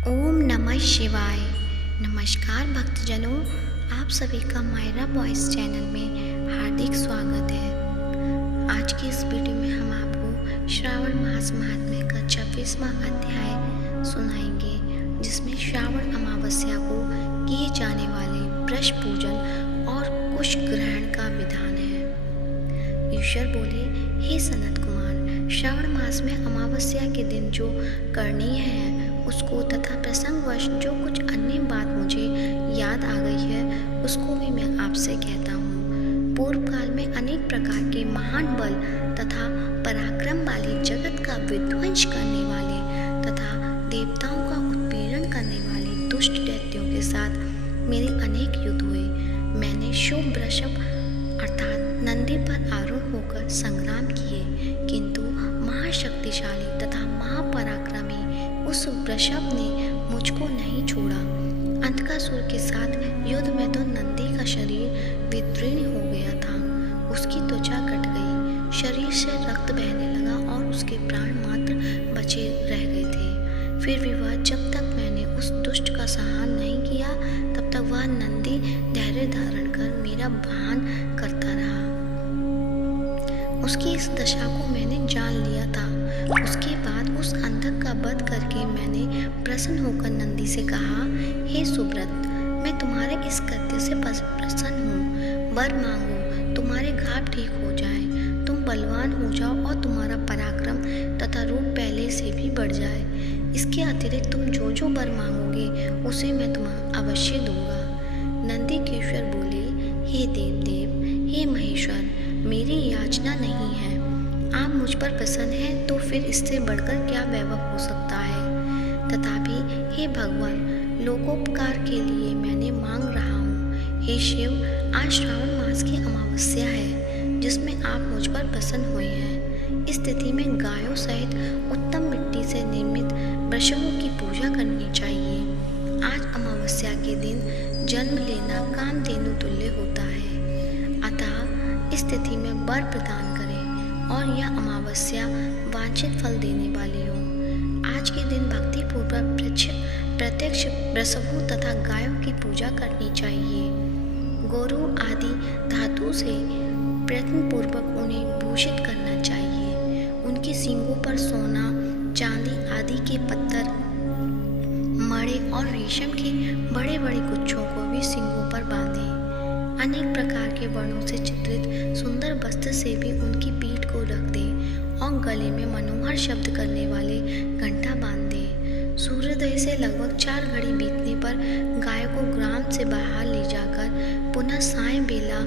ओम नमः शिवाय। नमस्कार भक्तजनों, आप सभी का मायरा वॉइस चैनल में हार्दिक स्वागत है। आज की इस वीडियो में हम आपको श्रावण मास महात्म्य का 26वां अध्याय सुनाएंगे, जिसमें श्रावण अमावस्या को किए जाने वाले वृष पूजन और कुश ग्रहण का विधान है। ईश्वर बोले, हे सनत कुमार, श्रावण मास में अमावस्या के दिन जो करणीय है उसको तथा प्रसंगवश जो कुछ अन्य बात मुझे याद आ गई है उसको भी मैं आपसे कहता हूँ। पूर्व काल में अनेक प्रकार के महान बल तथा पराक्रम वाले जगत का विध्वंस करने वाले तथा देवताओं का उत्पीड़न करने वाले दुष्ट दैत्यों के साथ मेरे अनेक युद्ध हुए। मैंने शुभ वृषभ अर्थात नंदी पर आरूढ़ होकर संग्राम किए, किंतु महाशक्तिशाली तथा महापराक्रमी उस वृषभ ने मुझको नहीं छोड़ा। अंधकासुर के साथ युद्ध में तो नंदी का शरीर विदीर्ण हो गया था, उसकी त्वचा कट गई, शरीर से रक्त बहने लगा और उसके प्राण मात्र बचे रह गए थे। फिर भी वह, जब तक मैंने उस दुष्ट का संहार नहीं किया तब तक वह नंदी धैर्य धारण कर मेरा वाहन करता रहा। उसकी इस दशा को मैंने जान लिया था। उसके बाद उस अंधक का वध करके मैंने प्रसन्न होकर नंदी से कहा, हे सुब्रत, मैं तुम्हारे इस कृत्य से प्रसन्न हूँ। वर मांगो, तुम्हारे घाव ठीक हो जाए, तुम बलवान हो जाओ और तुम्हारा पराक्रम तथा रूप पहले से भी बढ़ जाए। इसके अतिरिक्त तुम जो जो वर मांगोगे उसे मैं तुम्हें अवश्य दूंगा। नंदी केश्वर बोले, हे देवदेव, हे महेश्वर, मेरी याचना नहीं है। आप मुझ पर प्रसन्न हैं तो फिर इससे बढ़कर क्या वैभव हो सकता है। तथापि हे भगवान, लोकोपकार के लिए मैंने मांग रहा हूँ। हे शिव, आज श्रावण मास की अमावस्या है जिसमें आप मुझ पर प्रसन्न हुए हैं। इस तिथि में गायों सहित उत्तम मिट्टी से निर्मित वृषभों की पूजा करनी चाहिए। आज अमावस्या के दिन जन्म लेना कामधेनु तुल्य होता है। अतः इस तिथि में वर प्रदान करें और यह अमावस्या वांछित फल देने वाली हो। आज के दिन भक्ति पूर्वक प्रत्यक्ष वृषभों तथा गायों की पूजा करनी चाहिए। गोरु आदि धातु से प्रयत्न पूर्वक उन्हें भूषित करना चाहिए। उनकी सींगों पर सोना, चांदी आदि के पत्थर, मणि और रेशम के बड़े बड़े गुच्छों को भी सींगों पर बांधें। अनेक प्रकार के वर्णों से चित्रित सुंदर वस्त्र से भी उनकी पीठ को रख दें और गले में मनोहर शब्द करने वाले घंटा बांध दें। सूर्योदय से लगभग 4 घड़ी बीतने पर गाय को ग्राम से बाहर ले जाकर पुनः सायं बेला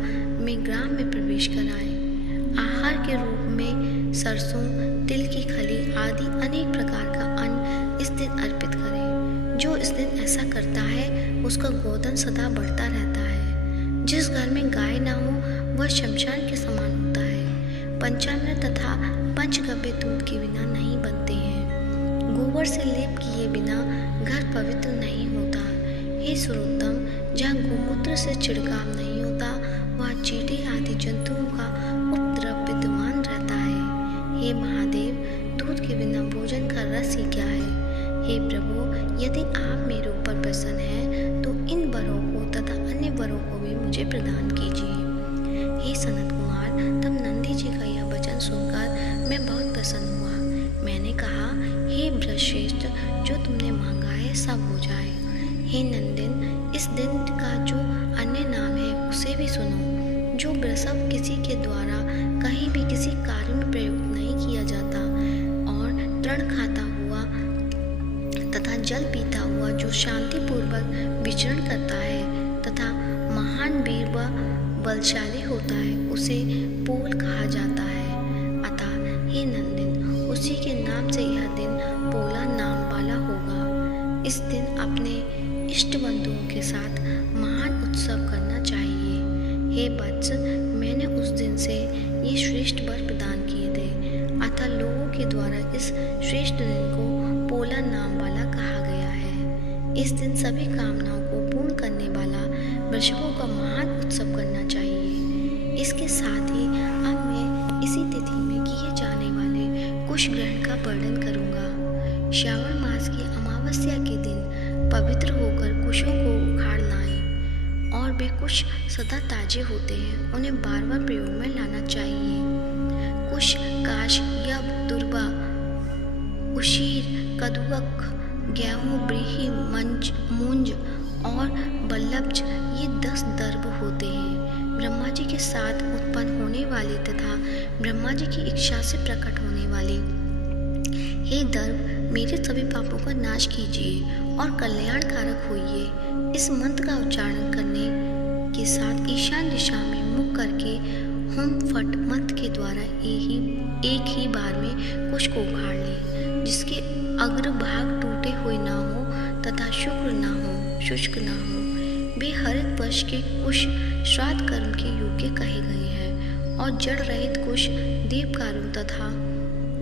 में ग्राम में प्रवेश कराएं। आहार के रूप में सरसों, तिल की खली आदि अनेक प्रकार का अन्न इस दिन अर्पित करें। जो इस दिन ऐसा करता है उसका गोधन सदा बढ़ता रहता है। जिस घर में गाय ना हो वह शमशान के समान होता है। पंचामृत तथा पंचगव्य दूध के बिना नहीं बनते हैं। गोबर से लेप किए बिना घर पवित्र नहीं होता। हे सुरोत्तम, जहाँ गोमूत्र से छिड़काव नहीं होता वहाँ चींटी आदि जंतुओं का उपद्रव विद्यमान रहता है। हे महादेव, दूध के बिना भोजन का रस ही क्या है। हे प्रभु, यदि आप मेरे ऊपर प्रसन्न हैं तो इन वरों को तथा अन्य वरों को भी मुझे प्रदान कीजिए। हे सनत कुमार, तब नंदी जी का यह वचन सुनकर मैं बहुत प्रसन्न हुआ। मैंने कहा, हे वृषश्रेष्ठ, जो तुमने मांगा है सब हो जाए। हे नंदिन, इस दिन का जो अन्य नाम है उसे भी सुनो। जो वृषभ किसी के द्वारा कहीं भी किसी कार्य में प्रयुक्त नहीं किया जाता और तृण खाता हुआ तथा जल पीता हुआ, जो शांति पूर्वक विचरण करता है तथा महान वीर व बलशाली होता है, उसे पोल कहा जाता है। अतः हे नंदिन, उसी के नाम से यह दिन पोला नाम वाला होगा। इस दिन अपने इष्ट बंधुओं के साथ महान उत्सव करना चाहिए। हे वत्स, मैंने उस दिन से ये श्रेष्ठ वर प्रदान किए थे। अतः लोगों के द्वारा इस श्रेष्ठ दिन को पोला नाम वाला कहा गया है। इस दिन सभी कामनाओं को पूर्ण करने वाला वृषभों का महान उत्सव करना चाहिए। इसके साथ ही अब मैं इसी तिथि में किए जाने वाले कुश ग्रहण का वर्णन करूंगा। श्रावण मास की अमावस्या के दिन पवित्र होकर कुशों को उखाड़ लाएं और वे कुश सदा ताजे होते हैं, उन्हें बार बार प्रयोग में लाना चाहिए। कुश, काश या दुर्वा, उशीर, कदुकक, गेहूँ, ब्रीही, मूंज और बल्लभ ये 10 दर्भ होते हैं। ब्रह्मा जी के साथ उत्पन्न होने वाले तथा ब्रह्मा जी की इच्छा से प्रकट होने वाले हे दर्भ, मेरे सभी पापों का नाश कीजिए और कल्याणकारक होइए। इस मंत्र का उच्चारण करने के साथ ईशान दिशा में मुख करके हुम फट मंत्र के द्वारा एक ही बार में कुश को उखाड़ लें, जिसके अग्रभाग टूटे हुए ना हो तथा शुष्क ना हो। वे हरित वर्ष के कुश श्राद्ध कर्म के योग्य कहे गए हैं और जड़ रहित कुश देव कार्यों तथा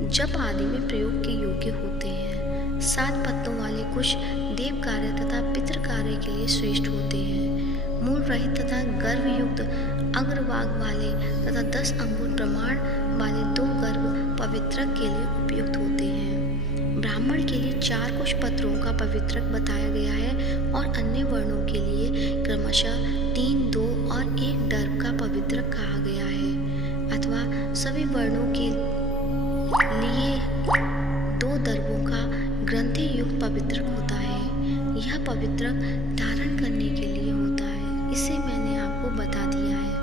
जप आदि में प्रयोग के योग्य होते हैं। 7 पत्तों वाले कुश देव कार्य तथा पितृ कार्य के लिए श्रेष्ठ होते हैं। मूल रहित तथा गर्भयुक्त अग्रभाग वाले तथा 10 अंगुल प्रमाण वाले 2 गर्भ पवित्रक के लिए उपयुक्त होते हैं। ब्राह्मण के लिए 4 कुश पत्रों का पवित्रक बताया गया है और अन्य वर्णों के लिए क्रमशः 3, 2 और 1 दर्भ का पवित्रक कहा गया है, अथवा सभी वर्णों के लिए 2 दर्भों का ग्रंथि युक्त पवित्रक होता है। यह पवित्रक धारण करने के लिए होता है, इसे मैंने आपको बता दिया है।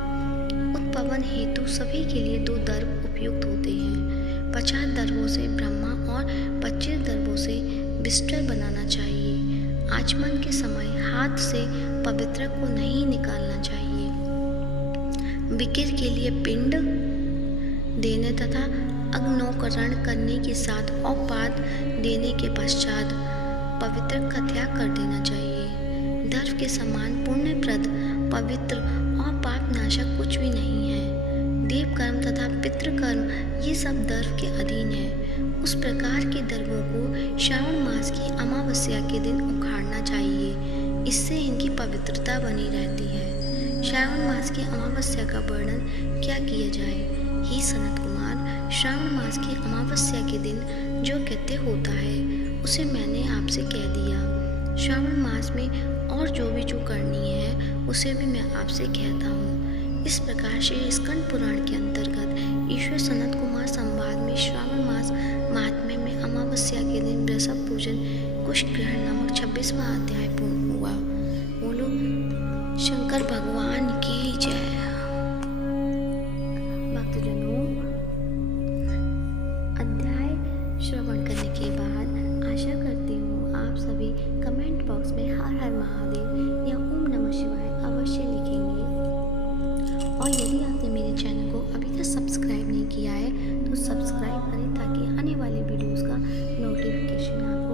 उत्पवन हेतु सभी के लिए 2 दर्भ उपयुक्त होते हैं। 50 दर्भों से ब्रह्मा और 25 दर्भों से बिस्तर बनाना चाहिए। आचमन के समय हाथ से पवित्रक को नहीं निकालना चाहिए। विकिर के लिए पिंड देने तथा अग्नोकरण करने के साथ औपाद देने के पश्चात पवित्रक का त्याग कर देना चाहिए। दर्भ के समान पुण्यप्रद, पवित्र और पापनाशक कुछ भी नहीं है। देव कर्म तथा पितृकर्म ये सब दर्भ के अधीन है। उस प्रकार के दर्भों को श्रावण मास की अमावस्या के दिन उखाड़ना चाहिए, इससे इनकी पवित्रता बनी रहती है। श्रावण मास की अमावस्या का वर्णन क्या किया जाए? हे सनत कुमार, श्रावण मास की अमावस्या के दिन जो कृत्य होता है उसे मैंने आपसे कह दिया। श्रावण मास में और जो करनी है उसे भी मैं आपसे कहता हूँ। इस प्रकार से स्कंद पुराण के अंतर्गत ईश्वर सनत कुमार संवाद में श्रावण मास महात्म्य में अमावस्या के दिन वृषभ पूजन कुश ग्रहण नामक 26वां अध्याय पूर्ण हुआ। बोलो शंकर भगवान की जय। भक्तजनों, अध्याय श्रवण करने के बाद आशा करती हूँ आप सभी कमेंट बॉक्स में हर हर महादेव या ओम नमः शिवाय अवश्य लिखेंगे। और यदि आपने मेरे चैनल को अभी तक सब्सक्राइब नहीं किया है तो सब्सक्राइब करें ताकि आने वाले वीडियोस का नोटिफिकेशन आपको